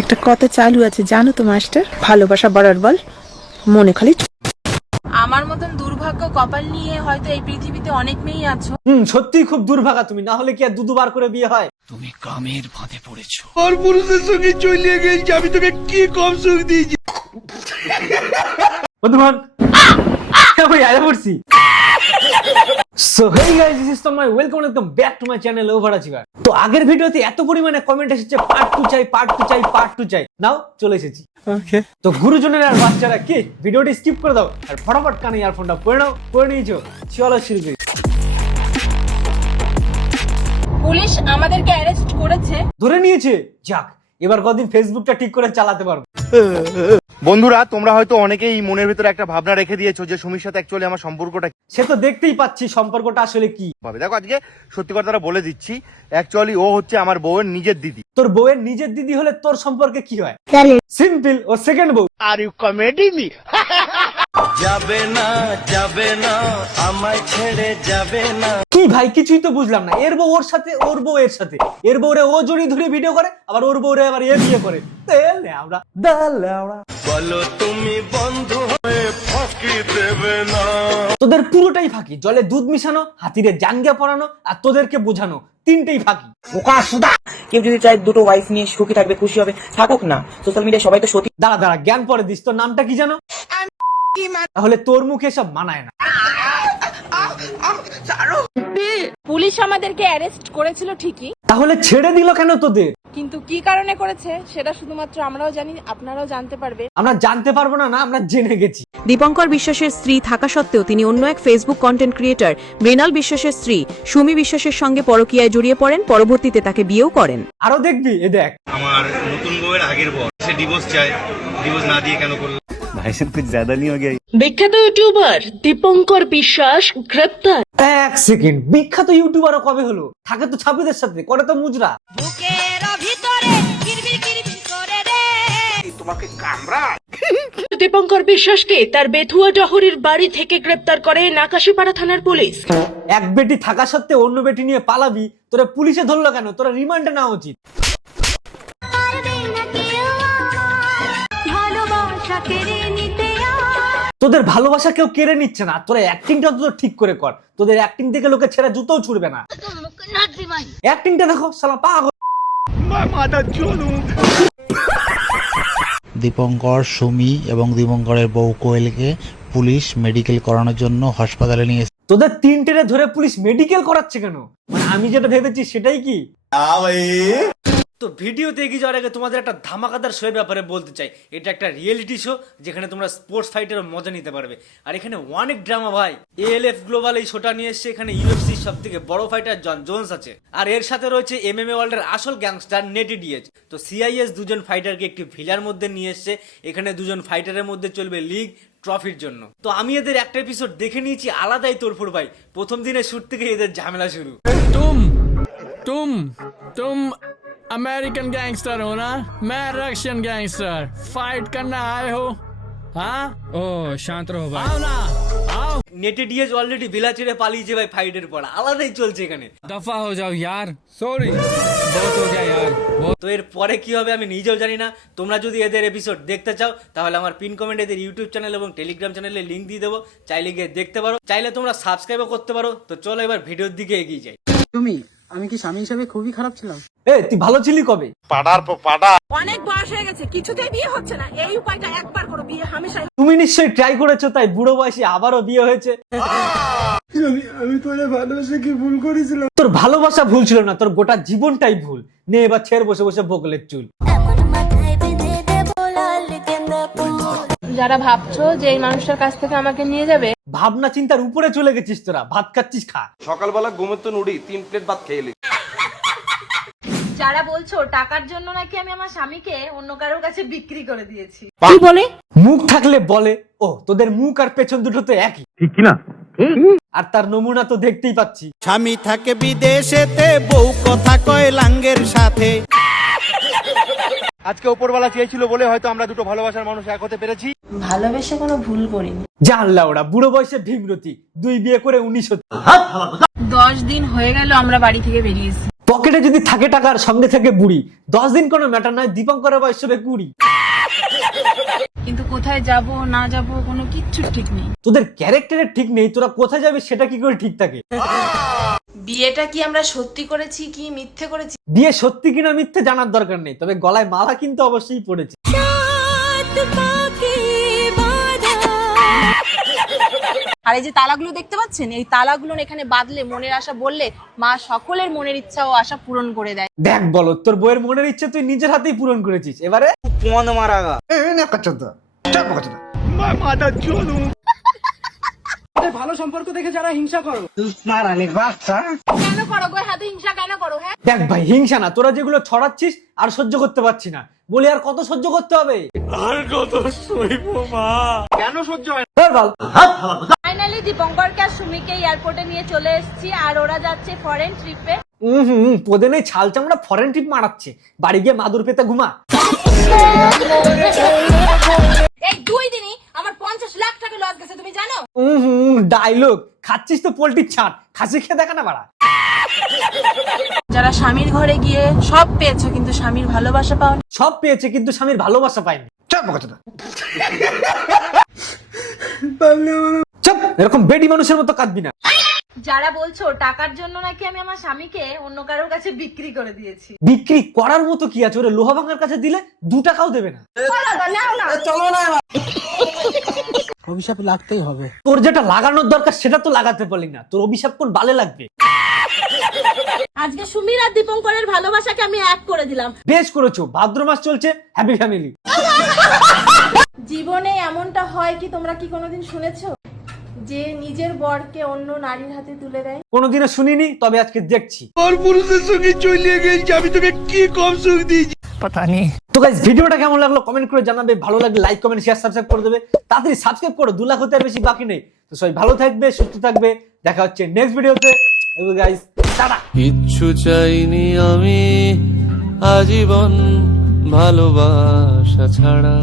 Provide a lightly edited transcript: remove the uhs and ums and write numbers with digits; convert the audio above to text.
একটা কথা চালু আছে জানো তো মাস্টার, ভালোবাসা বাড়ার বল মনে খালি। আমার মতন দুর্ভাগ্য কপাল নিয়ে হয়তো এই পৃথিবীতে অনেক মেয়েই আছো। সত্যি খুব দুর্ভাগা তুমি, না হলে কি আর দুবার করে বিয়ে হয়? তুমি কামের ফাঁদে পড়েছো। আর পুরুষের সঙ্গে চলে গেছি, আমি তোকে কি কম সুখ দিয়েছি। বন্ধুগণ আমি আয়া পড়ছি। So hey guys, this is my welcome back to my channel overachiever. তো আগের ভিডিওতে এত পরিমাণে কমেন্ট এসেছে পার্ট 2 চাই, পার্ট 2 চাই, পার্ট 2 চাই। নাও চলে এসেছি। ওকে, তো গুরুজনের আর বাচ্চারা কি ভিডিওটি স্কিপ করে দাও আর ফটাফট কানে ইয়ারফোনটা পরে নাও। পরে নিয়েছো, চলো শুরু করি। পুলিশ আমাদেরকে অ্যারেস্ট করেছে। ধরে নিয়েছে, যাক এবার কদিন ফেসবুকটা ঠিক করে চালাতে পারবো। বন্ধুরা, তোমরা হয়তো অনেকেই মনের ভিতরে একটা ভাবনা রেখে দিয়েছো যে সুমির সাথে অ্যাকচুয়ালি আমার সম্পর্কটা সে তো দেখতেই পাচ্ছি সম্পর্কটা আসলে কি হবে। দেখো, আজকে সত্যি কথাটা বলে দিচ্ছি, অ্যাকচুয়ালি ও হচ্ছে আমার বউয়ের নিজের দিদি। তোর বউয়ের নিজের দিদি হলে তোর সম্পর্কে কি হয়? সিম্পল, ও সেকেন্ড বউ। Are you comedy me? যাবে না যাবে না আমায় ছেড়ে যাবে না। কি ভাই, কিছুই তো বুঝলাম না। এর বউ ওর সাথে, ওর বউ এর সাথে, এর বউরে ও জড়ি ধরে ভিডিও করে, আবার ওর বউরে আবার এ বিয়ে করে। বলো তুমি বন্ধু হয়ে ফাঁকি দেবে না। তোদের পুরোটাই ফাঁকি। জলে দুধ মিশানো, হাতিরে জাঙ্গিয়া পরানো আর তোদেরকে বোঝানো, তিনটেই ফাঁকি। কেউ যদি চায় দুটো ওয়াইফ নিয়ে সুখী থাকবে, খুশি হবে, থাকুক না। সোশ্যাল মিডিয়ায় সবাই তো সতী। দাঁড়া দাঁড়া, জ্ঞান পরে দিস। তোর নামটা কি জানো? তাহলে তোর মুখে সব মানায় না। পুলিশ আমাদেরকে অ্যারেস্ট করেছিল ঠিকই, তাহলে ছেড়ে দিল কেন তোদের? কিন্তু কি কারণে করেছে সেটা শুধুমাত্র আমরাও জানি, আপনারাও জানতে পারবে। আমরা জানতে পারবো না, না আমরা জেনে গেছি। দীপঙ্কর বিশ্বাসের স্ত্রী থাকা সত্ত্বেও তিনি অন্য এক ফেসবুক কন্টেন্ট ক্রিয়েটর মৃণাল বিশ্বাসের স্ত্রী সুমি বিশ্বাসের সঙ্গে পরকীয়ায় জড়িয়ে পড়েন, পরবর্তীতে তাকে বিয়েও করেন। আরো দেখবি, এ দেখ আমার নতুন বউয়ের আগের বর, সে ডিভোর্স চায়, ডিভোর্স না দিয়ে কেন করলো? ভাই সাহেব কুছ জ্যাদা नहीं हो गया? বিখ্যাত ইউটিউবার দীপঙ্কর বিশ্বাস গ্রেপ্তার। এক সেকেন্ড, বিখ্যাত ইউটিউবারও কবে হলো? থাকে তো ছাব্বিদের সাথে, করে তো মুজরা। দীপঙ্কর বিশ্বাসকে তার বেথুয়া ডহরির বাড়ি থেকে গ্রেপ্তার করে নাকাশিপাড়া থানার পুলিশ। এক বেটি থাকা সত্ত্বেও অন্য বেটি নিয়ে পালাবি, তোরা পুলিশে ধরলো কেন? তোরা রিমান্ডে নেওয়া উচিত। তোদের ভালোবাসা কেউ কেড়ে নিচ্ছে না, তোরা অ্যাক্টিংটা তো ঠিক করে কর। তোদের অ্যাক্টিং দেখে লোকে ছেড়ে জুতোও ছুড়বে না। অ্যাক্টিংটা দেখো, শালা পাগল। দীপঙ্কর, সুমি এবং দীপঙ্করের বউ কোয়েলকে পুলিশ মেডিকেল করানোর জন্য হাসপাতালে নিয়ে এসেছে। তোদের তিনটেরে ধরে পুলিশ মেডিকেল করাচ্ছে কেন? মানে আমি যেটা ভেবেছি সেটাই কি? তো ভিডিওতে এগিয়ে যাওয়ার আগে তোমাদের একটা ধামাকাদার শোয়ের ব্যাপারে বলতে চাই। এটা একটা রিয়েলিটি শো যেখানে তোমরা স্পোর্টস ফাইটের মজা নিতে পারবে। আর এখানে অনেক ড্রামা ভাই। ALF গ্লোবাল এই শোটা নিয়ে এসছে। এখানে UFC সব থেকে বড় ফাইটার জন জোন্স আছে, আর এর সাথে রয়েছে MMA ওয়ার্ল্ডের আসল গ্যাংস্টার নেটি ডিএচ। তো CIS দুজন ফাইটারকে একটি ভিলার মধ্যে নিয়ে এসছে। এখানে দুজন ফাইটারের মধ্যে চলবে লিগ ট্রফির জন্য। তো আমি এদের একটা এপিসোড দেখে নিয়েছি, আলাদাই তোরফোড় ভাই। প্রথম দিনের শুট থেকে এদের ঝামেলা শুরু। तुम अमेरिकन गैंगस्टर हो ना, मैं रशियन गैंगस्टर। फाइट करना आए हो? हाँ, ओ शांत रहो भाई। आओ ना, आओ। নেটে ডিএস অলরেডি ভিলা ছেড়ে পালিয়েছে ভাই। ফাইটের পর আলাদাই চলছে এখানে। दफा हो जाओ यार, सॉरी बहुत हो गया यार। তো এর পরে কি হবে আমি নিজেও জানি না। তোমরা যদি এদের এপিসোড দেখতে চাও তাহলে আমার পিন কমেন্টে এদের ইউটিউব চ্যানেল এবং টেলিগ্রাম চ্যানেলে লিংক দিয়ে দেবো, চাইলে গিয়ে দেখতে পারো। চাইলে তোমরা সাবস্ক্রাইবও করতে পারো। তো চলো এবার ভিডিওর দিকে এগিয়ে যাই। তুমি, আমি কি স্বামী হিসাবে খুবই খারাপ ছিলাম? তুই ভালো ছিলি কবে? পাড়ার পর পাড়া। অনেক বয়স হয়ে গেছে, কিছুতেই বিয়ে হচ্ছে না। এই উপায়টা একবার করো, বিয়ে হামেশাই। তুমি নিশ্চয়ই ট্রাই করেছো, তাই বুড়ো বয়সে আবারও বিয়ে হয়েছে। আমি তোরে ভালোবেসে কি ভুল করেছিলাম? তোর ভালোবাসা ভুল ছিল না, তোর গোটা জীবনটাই ভুল। নে এবার ছেড়ে বসে বসে বকলের চুল। যারা ভাবছো যে এই মানুষটার কাছ থেকে আমাকে নিয়ে যাবে, ভাবনা চিন্তার উপরে চলে গেছিস তোরা। ভাত খাচ্ছিস, খা। সকালবেলা ঘুমের তো নুড়ি 3 প্লেট ভাত খেয়ে যারা বলছো টাকার জন্য নাকি আমি আমার স্বামীকে অন্য কারোর কাছে বিক্রি করে দিয়েছি। কি বলে? মুখ থাকলে বলে। ও, তোদের মুখ আর পেছন দুটো তো একই, ঠিক কি না? আর তার নমুনা তো দেখতেই পাচ্ছি। স্বামী থাকে বিদেশেতে, বউ কথা কয় লাঙ্গের সাথে। আজকে উপরওয়ালা চেয়েছিল বলে হয়তো আমরা দুটো ভালোবাসার মানুষ এক হতে পেরেছি। ভালোবেসে কোনো ভুল করিনি। জানলা ওরা বুড়ো বয়সে ভীমরতি, 2 বিয়ে করে 19 হচ্ছে। 10 দিন হয়ে গেল আমরা বাড়ি থেকে বেরিয়েছি। পকেটে যদি থাকে টাকার সঙ্গে থেকে বুড়ি, 10 দিন কোনো ম্যাটার নয়, দীপঙ্করের বয়স হবে 20। কিন্তু কোথায় যাব না যাব কোনো কিচ্ছু ঠিক নেই। তোদের ক্যারেক্টারের ঠিক নেই, তোরা কোথায় যাবে সেটা কি করে ঠিক থাকে? বিয়েটা কি আমরা সত্যি করেছি কি মিথ্যে করেছি? বিয়ে সত্যি কিনা মিথ্যে জানার দরকার নেই, তবে গলায় মালা কিন্তু অবশ্যই পড়েছে। আর এই যে তালাগুলো দেখতে পাচ্ছেন, এই তালাগুলো এখানে বাঁধলে মনের আশা বললে মা সকলের মনের ইচ্ছা ও আশা পূরণ করে দেয়। দেখ বলো, তোর বইয়ের মনের ইচ্ছে তুই নিজের হাতেই পূরণ করেছিস। এবারে ভালো সম্পর্ক দেখে যারা হিংসা করো, কেন করো গো হাতে হিংসা কেন করো? হ্যাঁ দেখ ভাই, হিংসা না, তোরা যেগুলো ছড়াচ্ছিস আর সহ্য করতে পারছি না। বলি আর কত সহ্য করতে হবে? কেন সহ্য হয়? ধর বল। ফাইনালি দীপঙ্করকে আর সুমিকে এয়ারপোর্টে নিয়ে চলে এসেছি, আর ওরা যাচ্ছে ফরেন ট্রিপে। পদে নেই ছাল চামড়া, ফরেন ট্রিপ মারাচ্ছে। বাড়ি গিয়ে মাদুর পেতে ঘুমা। এই 2 দিনই আমার 50 লাখ টাকা লস গেছে, তুমি জানো? ডায়লগ খাচ্ছিস তো পোল্ট্রির ছাড়, খাসি খেয়ে দেখা না বাড়া। যারা স্বামীর ঘরে গিয়ে সব পেয়েছো কিন্তু স্বামীর ভালোবাসা পাওনি। সব পেয়েছে কিন্তু স্বামীর ভালোবাসা পায়নি। চুপ, এরকম বেডি মানুষের মতো কাঁদবি না। যারা বলছো টাকার জন্য নাকি আমি আমার স্বামীকে অন্য কারোর কাছে বিক্রি করে দিয়েছি। বিক্রি করার মতো কি আছে? ওরে লোহা ভাঙার কাছে দিলে 2 টাকাও দেবে না। অভিশাপ লাগতেই হবে। তোর যেটা লাগানোর দরকার সেটা তো লাগাতে পারলি না, তোর অভিশাপ কোন বালে লাগবে? আজকে সুমির আর দীপঙ্করের ভালোবাসাকে আমি এক করে দিলাম। বেশ করেছো, ভাদ্র মাস চলছে, হ্যাপি ফ্যামিলি। জীবনে এমনটা হয় কি তোমরা কি কোনোদিন শুনেছো যে নিজের বরকে অন্য নারীর হাতে তুলে দেয়? কোনোদিনও শুনিনি, তবে আজকে দেখছি। তো গাইস, ভিডিওটা কেমন লাগলো কমেন্ট করে জানাবে। ভালো লাগলে লাইক কমেন্ট শেয়ার সাবস্ক্রাইব করে দেবে। তাড়াতাড়ি সাবস্ক্রাইব করো, 2 লাখ হতে আর বেশি বাকি নেই। তো সবাই ভালো থাকবে, সুস্থ থাকবে, দেখা হচ্ছে নেক্সট ভিডিওতে। Guys tata. কিচ্ছু চাইনি আমি আজীবন ভালোবাসা ছাড়া।